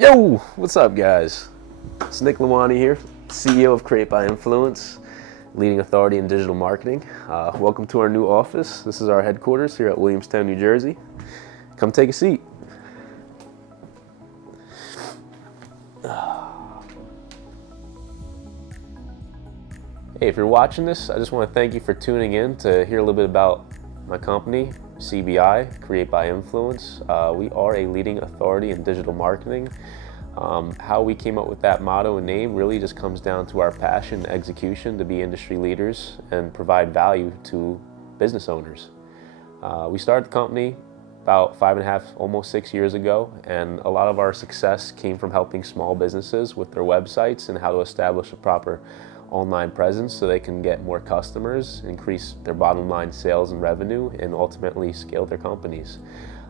Yo, what's up guys? It's Nick Lawani here, CEO of Create by Influence, leading authority in digital marketing. Welcome to our new office. This is our headquarters here at Williamstown, New Jersey. Come take a seat. Hey, if you're watching this, I just want to thank you for tuning in to hear a little bit about my company, CBI, Create by Influence. We are a leading authority in digital marketing. How we came up with that motto and name really just comes down to our passion and execution to be industry leaders and provide value to business owners. We started the company about 5.5, almost 6 years ago, and a lot of our success came from helping small businesses with their websites and how to establish a proper online presence so they can get more customers, increase their bottom line sales and revenue, and ultimately scale their companies.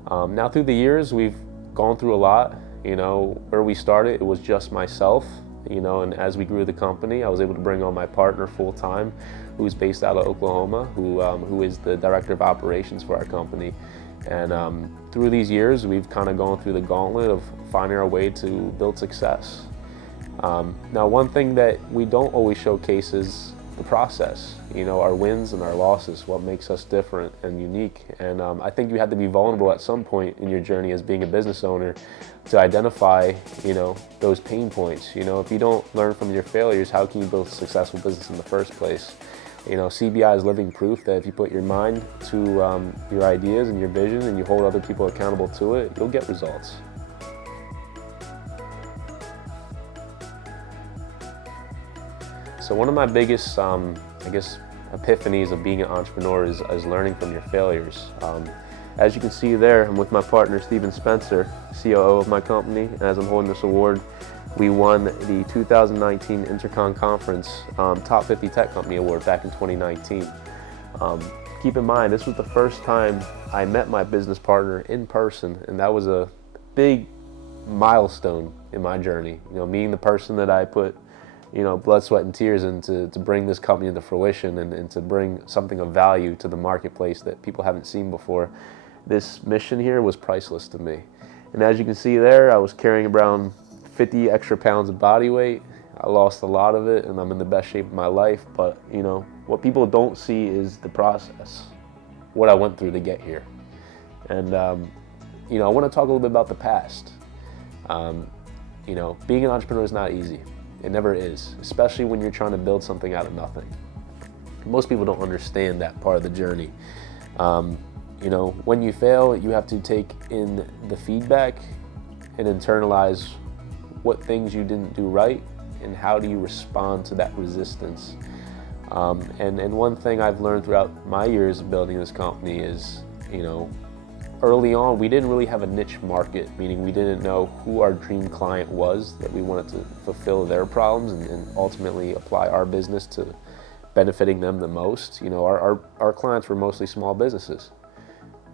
Now through the years, we've gone through a lot. Where we started, it was just myself, and as we grew the company, I was able to bring on my partner full-time, who's based out of Oklahoma, who is the director of operations for our company. And through these years, we've kind of gone through the gauntlet of finding our way to build success. Now, one thing that we don't always showcase is the process, our wins and our losses, what makes us different and unique. And I think you have to be vulnerable at some point in your journey as being a business owner to identify, those pain points. If you don't learn from your failures, how can you build a successful business in the first place? CBI is living proof that if you put your mind to your ideas and your vision and you hold other people accountable to it, you'll get results. So one of my biggest, epiphanies of being an entrepreneur is learning from your failures. As you can see there, I'm with my partner, Steven Spencer, COO of my company. As I'm holding this award, we won the 2019 Intercon Conference Top 50 Tech Company Award back in 2019. Keep in mind, this was the first time I met my business partner in person, and that was a big milestone in my journey. Meeting the person that I put blood, sweat, and tears into to bring this company into fruition and to bring something of value to the marketplace that people haven't seen before. This mission here was priceless to me. And as you can see there, I was carrying around 50 extra pounds of body weight. I lost a lot of it, and I'm in the best shape of my life. But, what people don't see is the process, what I went through to get here. And, I want to talk a little bit about the past. Being an entrepreneur is not easy. It never is, especially when you're trying to build something out of nothing. Most people don't understand that part of the journey. When you fail, you have to take in the feedback and internalize what things you didn't do right and how do you respond to that resistance. And one thing I've learned throughout my years of building this company is, early on, we didn't really have a niche market, meaning we didn't know who our dream client was that we wanted to fulfill their problems and ultimately apply our business to benefiting them the most. Our clients were mostly small businesses.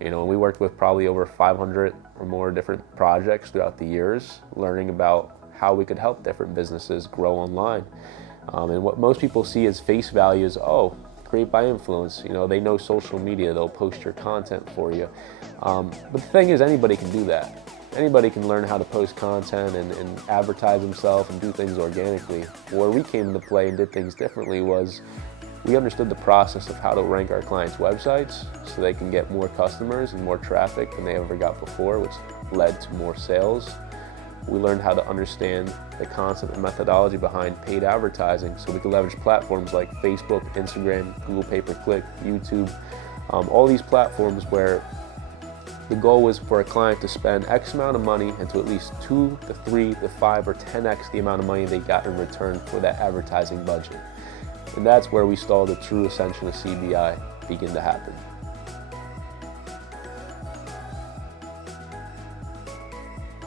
And we worked with probably over 500 or more different projects throughout the years, learning about how we could help different businesses grow online. And what most people see as face value is, Create by Influence. They know social media, they'll post your content for you. But the thing is, anybody can do that. Anybody can learn how to post content and advertise themselves and do things organically. Where we came into play and did things differently was we understood the process of how to rank our clients' websites so they can get more customers and more traffic than they ever got before, which led to more sales. We learned how to understand the concept and methodology behind paid advertising so we could leverage platforms like Facebook, Instagram, Google Pay-Per-Click, YouTube, all these platforms where the goal was for a client to spend X amount of money and to at least 2 to 3 to 5 or 10x the amount of money they got in return for that advertising budget. And that's where we saw the true ascension of CBI begin to happen.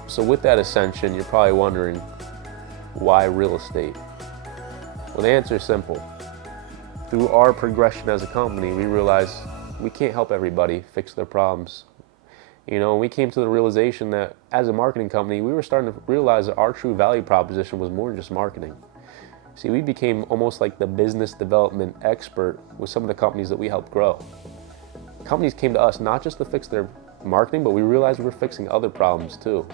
So with that ascension, you're probably wondering, why real estate? Well, the answer is simple. Through our progression as a company, we realized we can't help everybody fix their problems. We came to the realization that as a marketing company, we were starting to realize that our true value proposition was more than just marketing. See, we became almost like the business development expert with some of the companies that we helped grow. Companies came to us not just to fix their marketing, but we realized we were fixing other problems too.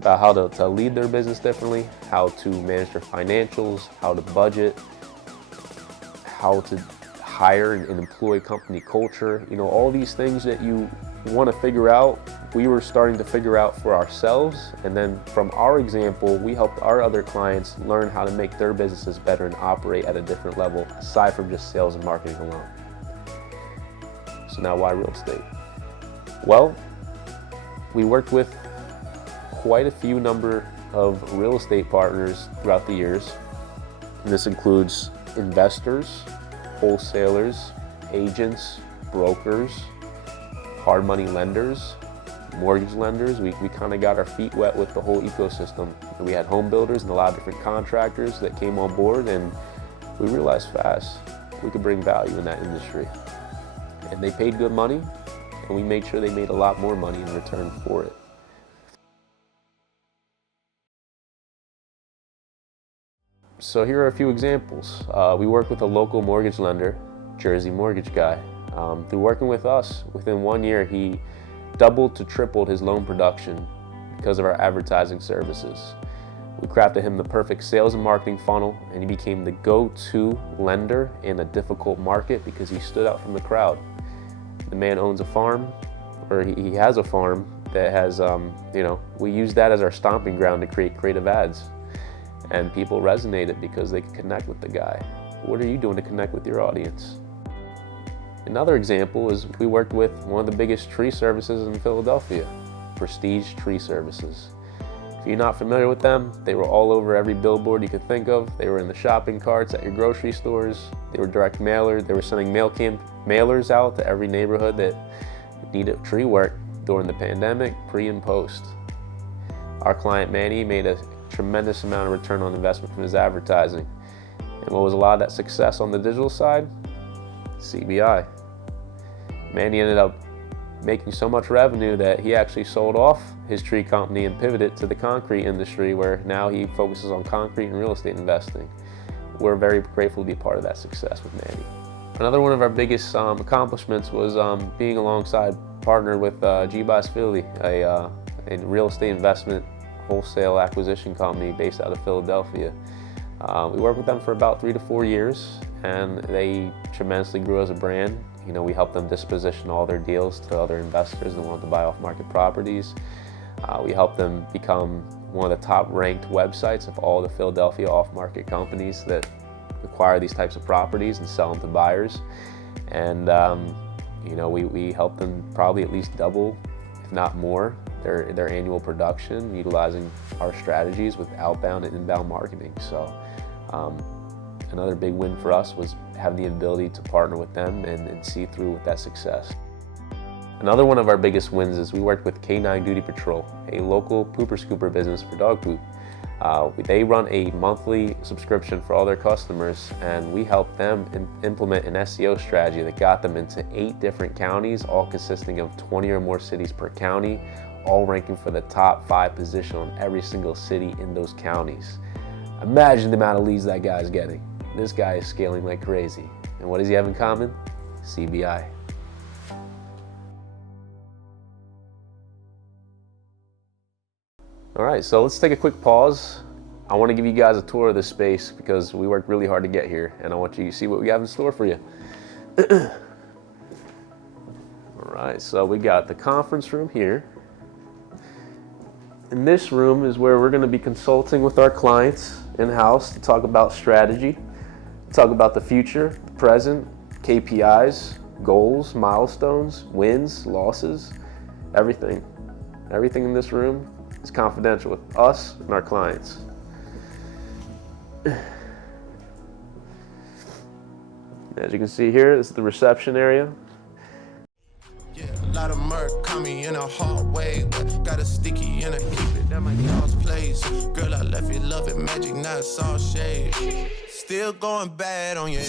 about how to lead their business differently, how to manage their financials, how to budget, how to hire and employ company culture. You know, all these things that you want to figure out, we were starting to figure out for ourselves. And then from our example, we helped our other clients learn how to make their businesses better and operate at a different level, aside from just sales and marketing alone. So now why real estate? Well, we worked with quite a few number of real estate partners throughout the years. And this includes investors, wholesalers, agents, brokers, hard money lenders, mortgage lenders. We kind of got our feet wet with the whole ecosystem. We had home builders and a lot of different contractors that came on board, and we realized fast we could bring value in that industry. And they paid good money, and we made sure they made a lot more money in return for it. So here are a few examples. We work with a local mortgage lender, Jersey mortgage guy. Through working with us, within 1 year, he doubled to tripled his loan production because of our advertising services. We crafted him the perfect sales and marketing funnel, and he became the go-to lender in a difficult market because he stood out from the crowd. The man owns a farm, or he has a farm that has, we use that as our stomping ground to create creative ads. And people resonated because they could connect with the guy. What are you doing to connect with your audience? Another example is we worked with one of the biggest tree services in Philadelphia, Prestige Tree Services. If you're not familiar with them, they were all over every billboard you could think of. They were in the shopping carts at your grocery stores. They were direct mailers. They were sending mailers out to every neighborhood that needed tree work during the pandemic, pre and post. Our client Manny made a tremendous amount of return on investment from his advertising. And what was a lot of that success on the digital side? CBI. Manny ended up making so much revenue that he actually sold off his tree company and pivoted to the concrete industry, where now he focuses on concrete and real estate investing. We're very grateful to be part of that success with Manny. Another one of our biggest accomplishments was being alongside partner with G-Boss Philly, a real estate investment wholesale acquisition company based out of Philadelphia. We worked with them for about 3 to 4 years, and they tremendously grew as a brand. You know, we helped them disposition all their deals to other investors that wanted to buy off-market properties. We helped them become one of the top-ranked websites of all the Philadelphia off-market companies that acquire these types of properties and sell them to buyers. And we helped them probably at least double, if not more, their annual production, utilizing our strategies with outbound and inbound marketing. So another big win for us was having the ability to partner with them and see through with that success. Another one of our biggest wins is we worked with K9 Duty Patrol, a local pooper scooper business for dog poop. They run a monthly subscription for all their customers, and we helped them implement an SEO strategy that got them into 8 different counties, all consisting of 20 or more cities per county, all ranking for the top 5 position on every single city in those counties. Imagine the amount of leads that guy is getting. This guy is scaling like crazy. And what does he have in common? CBI. All right, so let's take a quick pause. I want to give you guys a tour of this space because we worked really hard to get here, and I want you to see what we have in store for you. All right, so we got the conference room here. And this room is where we're going to be consulting with our clients in-house to talk about strategy, talk about the future, the present, KPIs, goals, milestones, wins, losses, everything. Everything in this room is confidential with us and our clients. As you can see here, this is the reception area. Yeah, a lot of murk caught me in a hard way, but got a sticky and I keep it at my y'all's place. Girl, I left you love it magic, not all shade. Still going bad on you.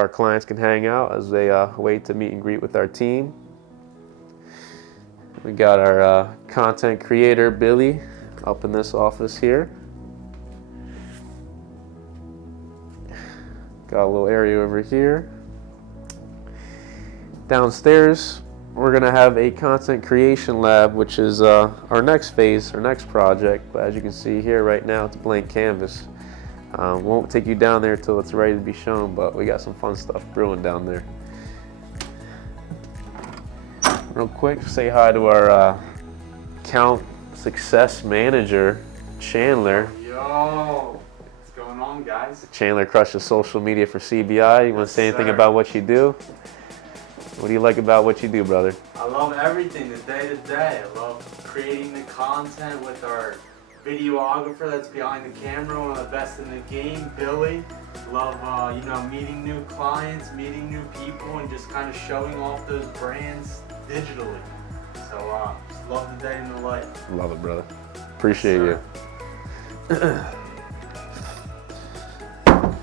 Our clients can hang out as they wait to meet and greet with our team. We got our content creator, Billy, up in this office here. Got a little area over here. Downstairs, we're going to have a content creation lab, which is our next phase, our next project. But as you can see here right now, it's a blank canvas. Won't take you down there until it's ready to be shown, but we got some fun stuff brewing down there. Real quick, say hi to our account success manager, Chandler. Yo, what's going on, guys? Chandler crushes social media for CBI. You want to say anything about what you do? What do you like about what you do, brother? I love everything, the day-to-day. I love creating the content with our videographer that's behind the camera, one of the best in the game, Billy. Love, meeting new clients, meeting new people, and just kind of showing off those brands digitally. So, just love the day in the life. Love it, brother. Appreciate you.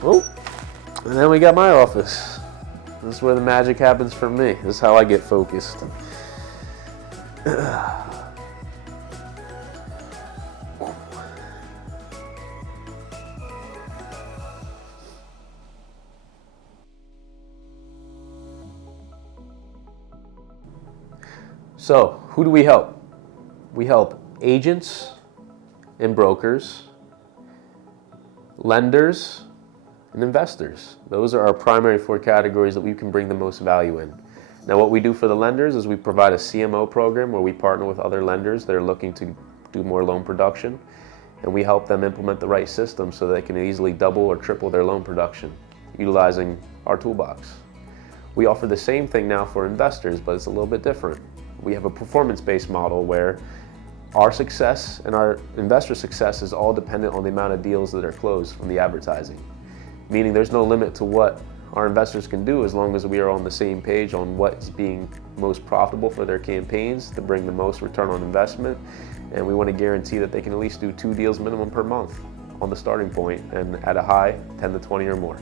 Oh, and then we got my office. This is where the magic happens for me. This is how I get focused. So, who do we help? We help agents and brokers, lenders, and investors. Those are our primary 4 categories that we can bring the most value in. Now, what we do for the lenders is we provide a CMO program where we partner with other lenders that are looking to do more loan production, and we help them implement the right system so they can easily double or triple their loan production utilizing our toolbox. We offer the same thing now for investors, but it's a little bit different. We have a performance-based model where our success and our investor success is all dependent on the amount of deals that are closed from the advertising. Meaning there's no limit to what our investors can do as long as we are on the same page on what's being most profitable for their campaigns to bring the most return on investment. And we want to guarantee that they can at least do 2 deals minimum per month on the starting point, and at a high, 10 to 20 or more.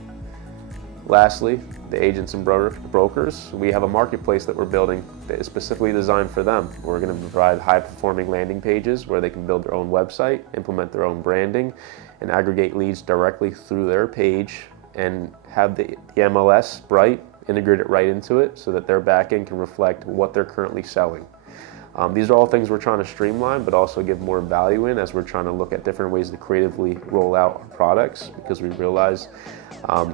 Lastly, the agents and brokers. We have a marketplace that we're building that is specifically designed for them. We're going to provide high-performing landing pages where they can build their own website, implement their own branding, and aggregate leads directly through their page and have the MLS Bright integrate it right into it so that their backend can reflect what they're currently selling. These are all things we're trying to streamline, but also give more value in as we're trying to look at different ways to creatively roll out our products, because we realize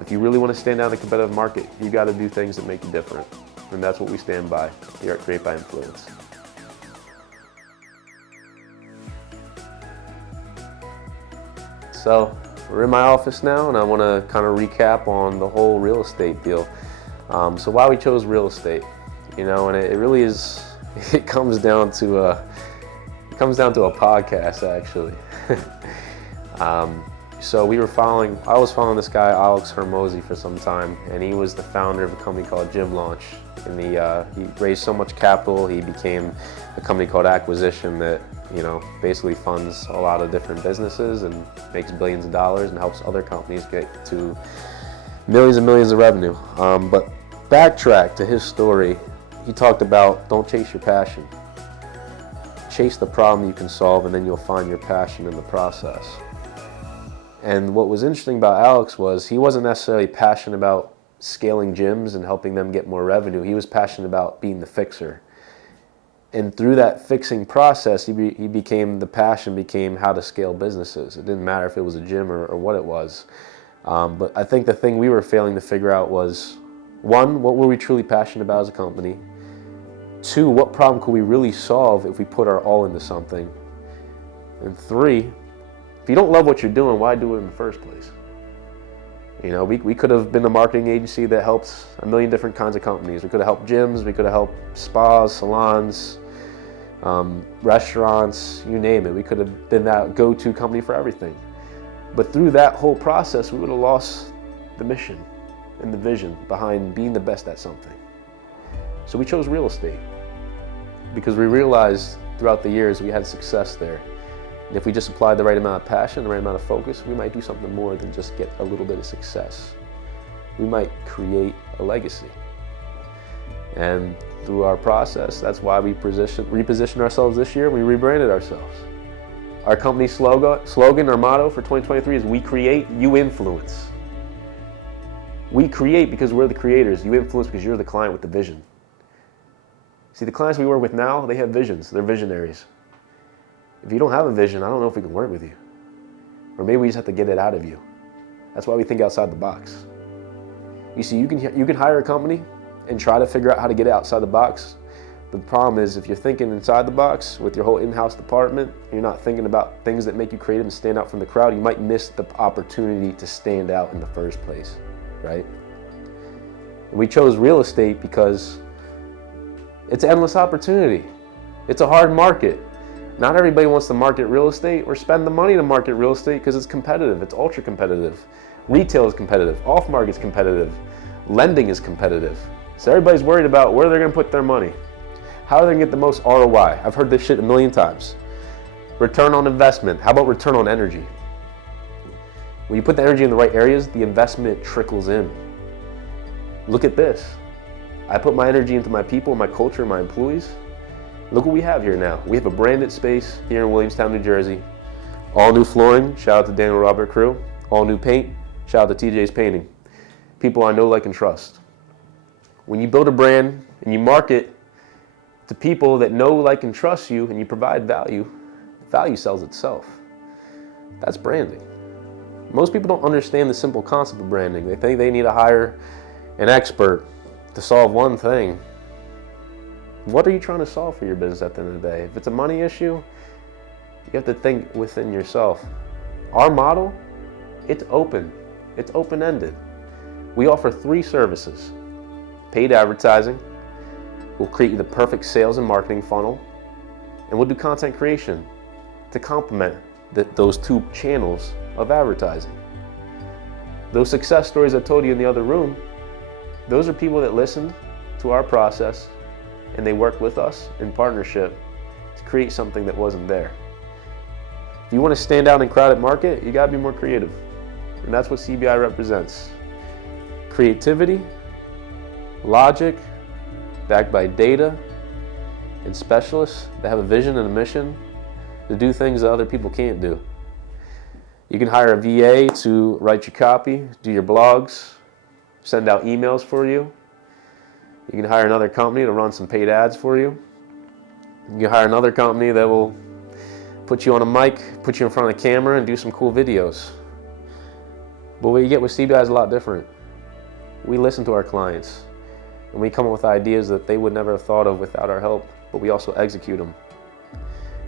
if you really want to stand out in the competitive market, you got to do things that make you different. And that's what we stand by here at Create by Influence. So we're in my office now, and I want to kind of recap on the whole real estate deal. So why we chose real estate, and it really is. It comes down to a podcast, actually. So I was following this guy, Alex Hermosi, for some time, and he was the founder of a company called Gym Launch. And he raised so much capital, he became a company called Acquisition that, basically funds a lot of different businesses and makes billions of dollars and helps other companies get to millions and millions of revenue. But backtrack to his story. He talked about don't chase your passion. Chase the problem you can solve, and then you'll find your passion in the process. And what was interesting about Alex was he wasn't necessarily passionate about scaling gyms and helping them get more revenue. He was passionate about being the fixer. And through that fixing process, the passion became how to scale businesses. It didn't matter if it was a gym or what it was. But I think the thing we were failing to figure out was, 1, what were we truly passionate about as a company? 2, what problem could we really solve if we put our all into something? And 3, if you don't love what you're doing, why do it in the first place? We could have been a marketing agency that helps a million different kinds of companies. We could have helped gyms, we could have helped spas, salons, restaurants, you name it. We could have been that go-to company for everything. But through that whole process, we would have lost the mission and the vision behind being the best at something. So we chose real estate because we realized throughout the years we had success there. And if we just applied the right amount of passion, the right amount of focus, we might do something more than just get a little bit of success. We might create a legacy. And through our process, that's why we repositioned ourselves this year. We rebranded ourselves. Our company slogan, our motto for 2023 is we create, you influence. We create because we're the creators. You influence because you're the client with the vision. See, the clients we work with now, they have visions. They're visionaries. If you don't have a vision, I don't know if we can work with you. Or maybe we just have to get it out of you. That's why we think outside the box. You see, you can hire a company and try to figure out how to get it outside the box. But the problem is, if you're thinking inside the box with your whole in-house department, you're not thinking about things that make you creative and stand out from the crowd, you might miss the opportunity to stand out in the first place, right? And we chose real estate because it's endless opportunity. It's a hard market. Not everybody wants to market real estate or spend the money to market real estate because it's competitive. It's ultra competitive. Retail is competitive. Off-market is competitive. Lending is competitive. So everybody's worried about where they're going to put their money. How are they going to get the most ROI? I've heard this shit a million times. Return on investment. How about return on energy? When you put the energy in the right areas, the investment trickles in. Look at this. I put my energy into my people, my culture, my employees. Look what we have here now. We have a branded space here in Williamstown, New Jersey. All new flooring, shout out to Daniel Robert Crew. All new paint, shout out to TJ's Painting. People I know, like, and trust. When you build a brand and you market to people that know, like, and trust you, and you provide value, value sells itself. That's branding. Most people don't understand the simple concept of branding. They think they need to hire an expert to solve one thing. What are you trying to solve for your business at the end of the day? If it's a money issue, you have to think within yourself. Our model, it's open. It's open-ended. We offer 3 services. Paid advertising. We'll create you the perfect sales and marketing funnel. And we'll do content creation to complement those 2 channels of advertising. Those success stories I told you in the other room, those are people that listened to our process and they worked with us in partnership to create something that wasn't there. If you want to stand out in a crowded market, you got to be more creative. And that's what CBI represents. Creativity, logic, backed by data, and specialists that have a vision and a mission to do things that other people can't do. You can hire a VA to write your copy, do your blogs, send out emails for you. You can hire another company to run some paid ads for you. You can hire another company that will put you on a mic, put you in front of a camera, and do some cool videos. But what you get with CBI is a lot different. We listen to our clients, and we come up with ideas that they would never have thought of without our help, but we also execute them.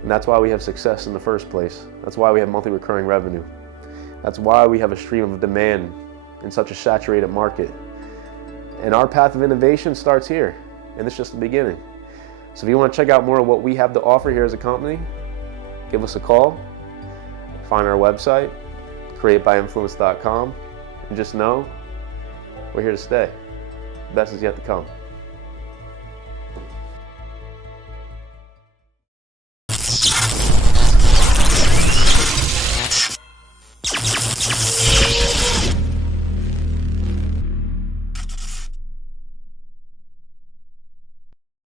And that's why we have success in the first place. That's why we have monthly recurring revenue. That's why we have a stream of demand in such a saturated market. And our path of innovation starts here, and it's just the beginning. So if you want to check out more of what we have to offer here as a company, give us a call, find our website, createbyinfluence.com, and just know we're here to stay. The best is yet to come.